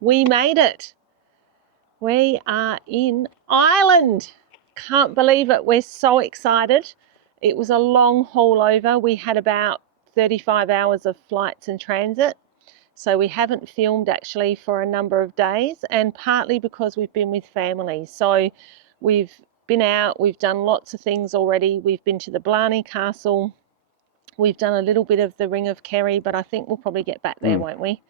We made it. We are in Ireland. Can't believe it. We're so excited. It was a long haul over. We had about 35 hours of flights and transit. So we haven't filmed actually for a number of days, and partly because we've been with family. So we've been out, we've done lots of things already. We've been to the Blarney Castle. We've done a little bit of the Ring of Kerry, but I think we'll probably get back there, won't we?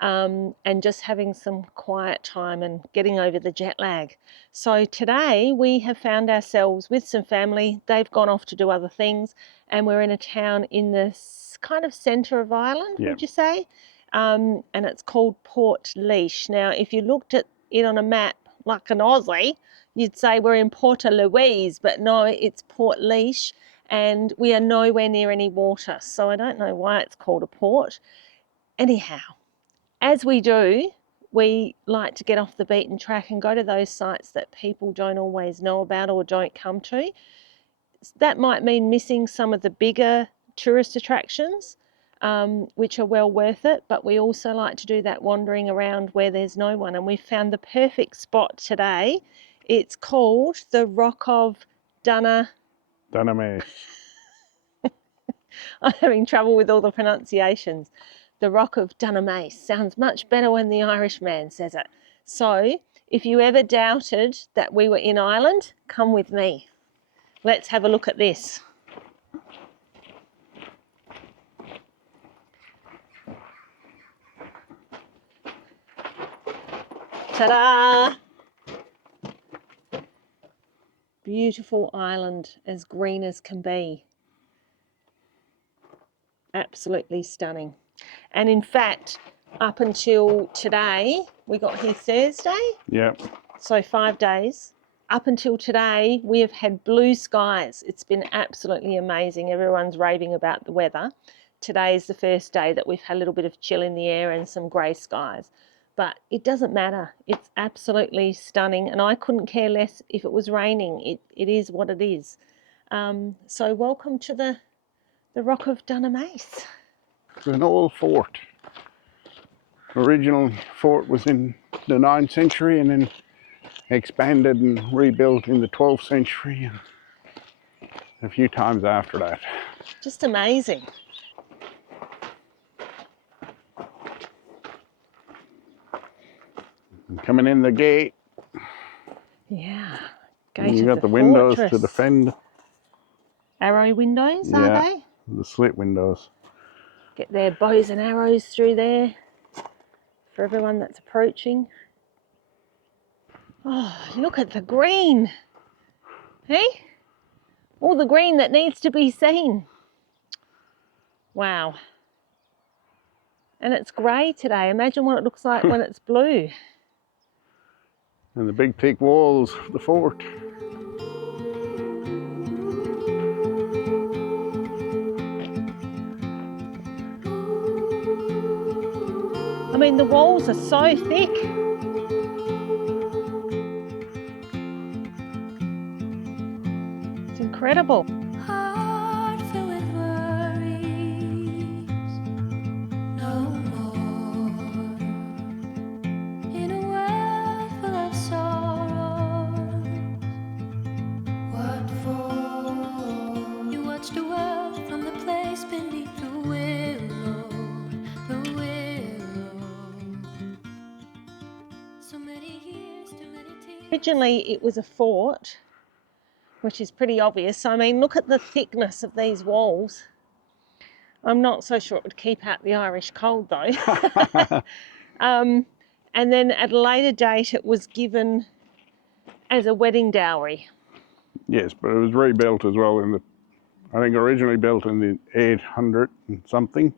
And just having some quiet time and getting over the jet lag. So today we have found ourselves with some family. They've gone off to do other things, and we're in a town in the kind of centre of Ireland, would you say? And it's called Port Leash. Now, if you looked at it on a map like an Aussie, you'd say we're in Port Louise, but no, it's Port Leash, and we are nowhere near any water. So I don't know why it's called a port. Anyhow, as we do, we like to get off the beaten track and go to those sites that people don't always know about or don't come to. That might mean missing some of the bigger tourist attractions, which are well worth it, but we also like to do that wandering around where there's no one, and we found the perfect spot today. It's called the Rock of DUNAMASE. I'm having trouble with all the pronunciations. The Rock of DUNAMASE sounds much better when the Irishman says it. So if you ever doubted that we were in Ireland, come with me. Let's have a look at this. Ta-da! Beautiful island, as green as can be. Absolutely stunning. And in fact, up until today, we got here Thursday. Yep. So 5 days. Up until today, we have had blue skies. It's been absolutely amazing. Everyone's raving about the weather. Today is the first day that we've had a little bit of chill in the air and some grey skies. But it doesn't matter. It's absolutely stunning. And I couldn't care less if it was raining. It is what it is. So welcome to the Rock of DUNAMASE. It's an old fort. Original fort was in the 9th century and then expanded and rebuilt in the 12th century and a few times after that. Just amazing. And coming in the gate. Yeah. You got the windows to defend. Arrow windows, are they? The slit windows. Get their bows and arrows through there for everyone that's approaching. Oh, look at the green. Hey? All the green that needs to be seen. Wow. And it's grey today. Imagine what it looks like when it's blue. And the big thick walls of the fort. I mean, the walls are so thick. It's incredible. Originally it was a fort, which is pretty obvious. I mean, look at the thickness of these walls. I'm not so sure it would keep out the Irish cold though. And then at a later date it was given as a wedding dowry. Yes, but it was rebuilt as well in the, I think originally built in the 800 and something,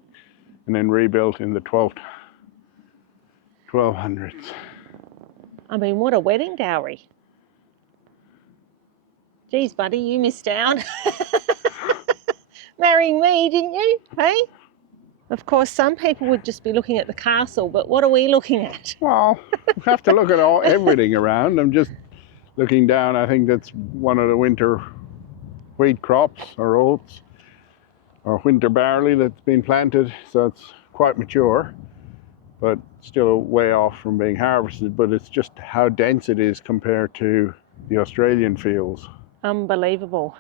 and then rebuilt in the 1200s. I mean, what a wedding dowry. Geez, buddy, you missed out. Marrying me, didn't you? Hey? Of course, some people would just be looking at the castle, but what are we looking at? Well, we have to look at everything around. I'm just looking down. I think that's one of the winter wheat crops or oats or winter barley that's been planted, so it's quite mature. but still way off from being harvested. But it's just how dense it is compared to the Australian fields. Unbelievable.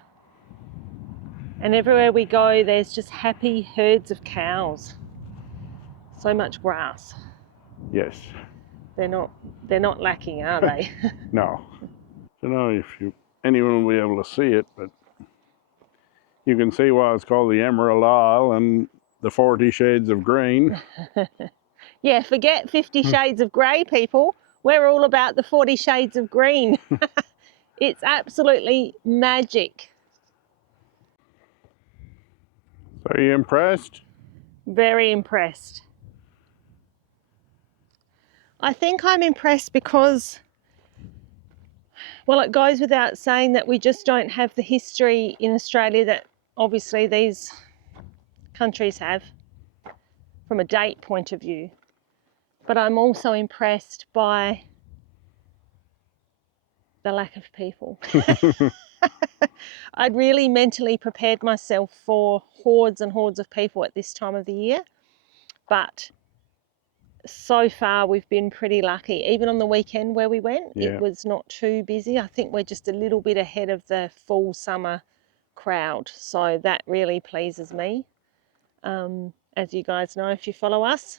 And everywhere we go, there's just happy herds of cows. So much grass. Yes. They're not lacking, are they? No. I don't know if anyone will be able to see it, but you can see why it's called the Emerald Isle and the 40 shades of green. Yeah, forget 50 shades of grey, people. We're all about the 40 shades of green. It's absolutely magic. So are you impressed? Very impressed. I think I'm impressed because, well, it goes without saying that we just don't have the history in Australia that obviously these countries have from a date point of view. But I'm also impressed by the lack of people. I'd really mentally prepared myself for hordes and hordes of people at this time of the year, but so far we've been pretty lucky. Even on the weekend where we went, Yeah. it was not too busy. I think we're just a little bit ahead of the full summer crowd, so that really pleases me. As you guys know, if you follow us,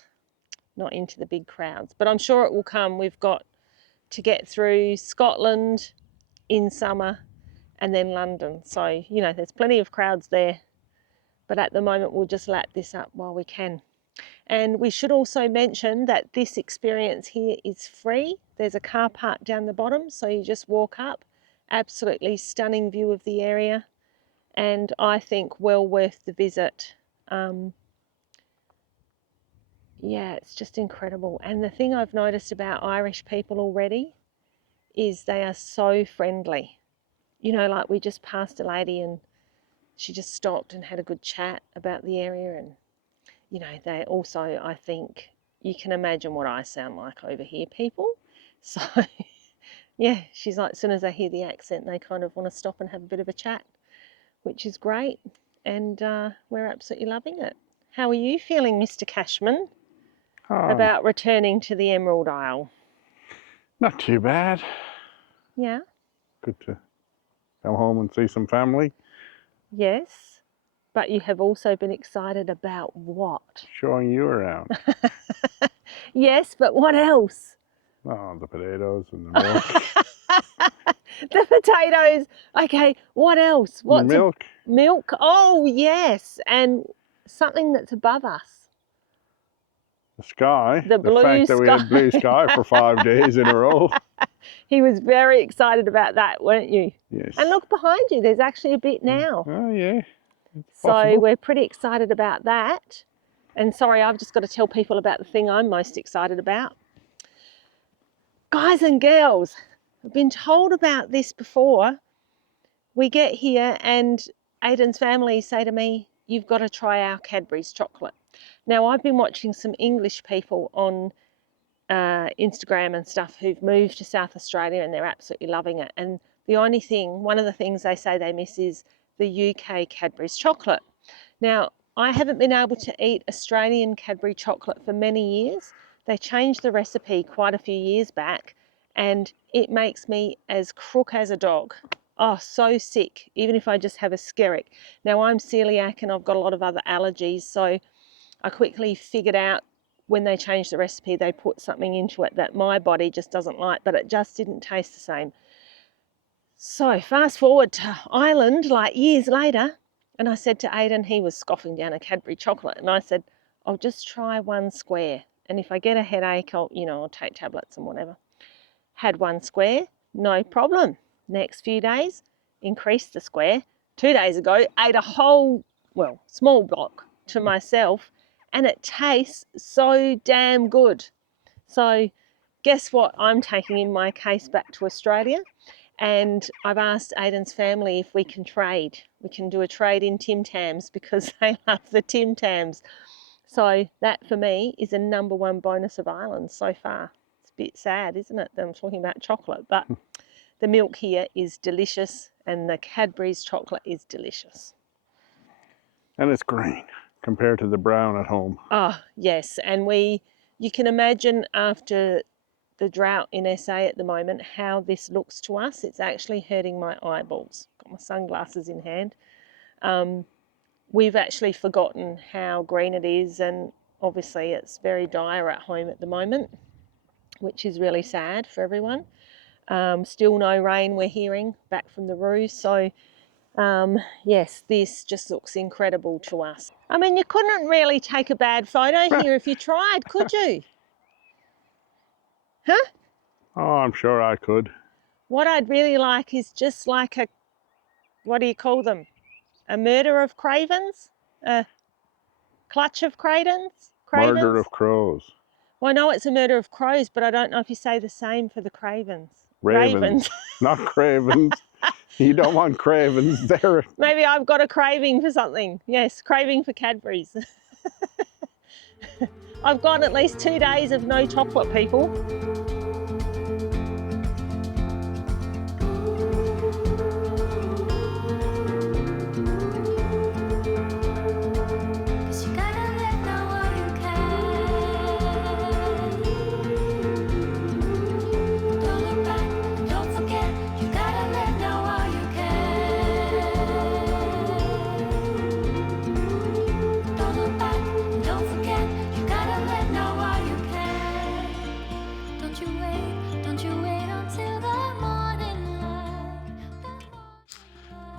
not into the big crowds, but I'm sure it will come. We've got to get through Scotland in summer and then London, so you know there's plenty of crowds there, but at the moment we'll just lap this up while we can. And we should also mention that this experience here is free. There's a car park down the bottom, so you just walk up. Absolutely stunning view of the area, and I think well worth the visit. Yeah, it's just incredible. And the thing I've noticed about Irish people already is they are so friendly. You know, like we just passed a lady and she just stopped and had a good chat about the area. And, you know, they also, I think, you can imagine what I sound like over here, people. So, yeah, she's like, as soon as they hear the accent, they kind of want to stop and have a bit of a chat, which is great. And we're absolutely loving it. How are you feeling, Mr. Cashman, about returning to the Emerald Isle? Not too bad. Yeah. Good to come home and see some family. Yes. But you have also been excited about what? Showing you around. Yes, but what else? Oh, the potatoes and the milk. The potatoes. Okay, what else? The milk. Milk? Oh, yes. And something that's above us. The sky. The blue fact that we sky. had blue sky for 5 days in a row. He was very excited about that, weren't you? Yes. And look behind you, there's actually a bit now. Oh, yeah. So we're pretty excited about that. And sorry, I've just got to tell people about the thing I'm most excited about. Guys and girls, I've been told about this before. We get here and Aidan's family say to me, you've got to try our Cadbury's chocolate. Now, I've been watching some English people on Instagram and stuff who've moved to South Australia and they're absolutely loving it. And the only thing, one of the things they say they miss is the UK Cadbury's chocolate. Now, I haven't been able to eat Australian Cadbury chocolate for many years. They changed the recipe quite a few years back and it makes me as crook as a dog. Oh, so sick, even if I just have a skerrick. Now, I'm celiac and I've got a lot of other allergies, so I quickly figured out when they changed the recipe, they put something into it that my body just doesn't like, but it just didn't taste the same. So fast forward to Ireland, like years later, and I said to Aidan, he was scoffing down a Cadbury chocolate, and I said, I'll just try one square. And if I get a headache, I'll take tablets and whatever. Had one square, no problem. Next few days, increased the square. 2 days ago, ate a whole, small block to myself, and it tastes so damn good. So guess what I'm taking in my case back to Australia? And I've asked Aidan's family if we can trade. We can do a trade in Tim Tams because they love the Tim Tams. So that for me is a #1 bonus of Ireland so far. It's a bit sad, isn't it, that I'm talking about chocolate, but the milk here is delicious and the Cadbury's chocolate is delicious. And it's green compared to the brown at home. Oh, yes. And we You can imagine after the drought in SA at the moment how this looks to us. It's actually hurting my eyeballs. Got my sunglasses in hand. We've actually forgotten how green it is, and obviously it's very dire at home at the moment, which is really sad for everyone. Still no rain we're hearing back from the roos, so yes, this just looks incredible to us. I mean, you couldn't really take a bad photo here if you tried, could you? Huh? Oh, I'm sure I could. What I'd really like is just like a, what do you call them? A murder of cravens? A clutch of cravens? Murder of crows. Well, I know it's a murder of crows, but I don't know if you say the same for the cravens. Ravens. Not cravens. You don't want cravens. They're... Maybe I've got a craving for something. Yes, craving for Cadbury's. I've got at least 2 days of no chocolate, people.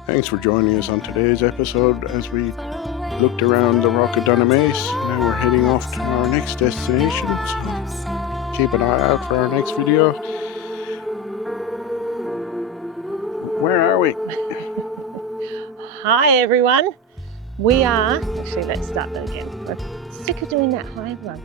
Thanks for joining us on today's episode as we looked around the Rock of DUNAMASE. Now we're heading off to our next destination, so keep an eye out for our next video. Where are we? Hi everyone. We are, actually let's start that again. I'm sick of doing that high one.